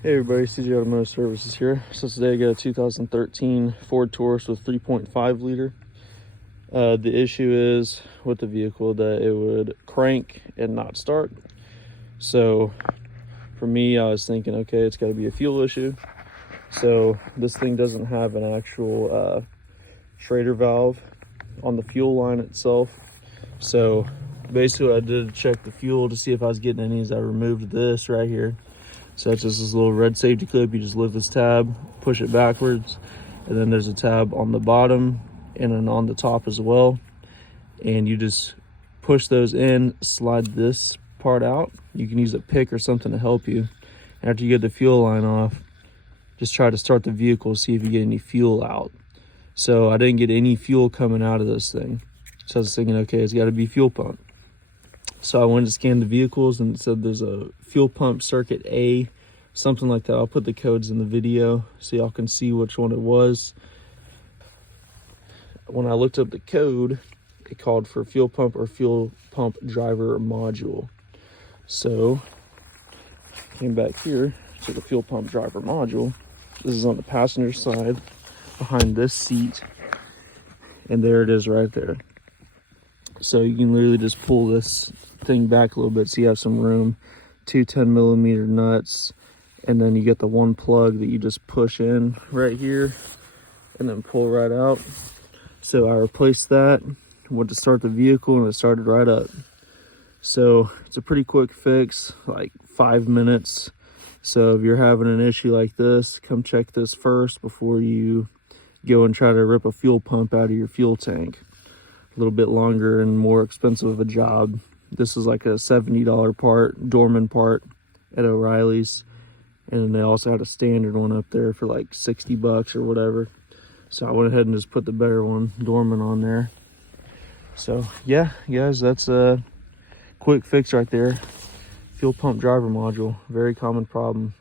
Hey everybody, CJ Automotive Services here. So today I got a 2013 Ford Taurus with 3.5 liter. The issue is with the vehicle that it would crank and not start. So for me, I was thinking, okay, it's got to be a fuel issue. So this thing doesn't have an actual Schrader valve on the fuel line itself. So basically I did check the fuel to see if I was getting any as I removed this right here. So that's just this little red safety clip. You just lift this tab, push it backwards, and then there's a tab on the bottom and then on the top as well. And you just push those in, slide this part out. You can use a pick or something to help you. After you get the fuel line off, just try to start the vehicle, see if you get any fuel out. So I didn't get any fuel coming out of this thing. So I was thinking, okay, it's got to be fuel pump. So I went to scan the vehicles and it said there's a fuel pump circuit A, something like that. I'll put the codes in the video so y'all can see which one it was. When I looked up the code, it called for fuel pump or fuel pump driver module. So came back here to the fuel pump driver module. This is on the passenger side behind this seat. And there it is right there. So you can literally just pull this thing back a little bit so you have some room. Two 10mm nuts, and then you get the one plug that you just push in right here and then pull right out. So I replaced that, went to start the vehicle, and it started right up. So it's a pretty quick fix, like 5 minutes. So if you're having an issue like this, come check this first before you go and try to rip a fuel pump out of your fuel tank. A little bit longer and more expensive of a job. This is like a $70 part, Dorman part at O'Reilly's. And then they also had a standard one up there for like 60 bucks or whatever. So I went ahead and just put the better one, Dorman, on there. So yeah, guys, that's a quick fix right there. Fuel pump driver module, very common problem.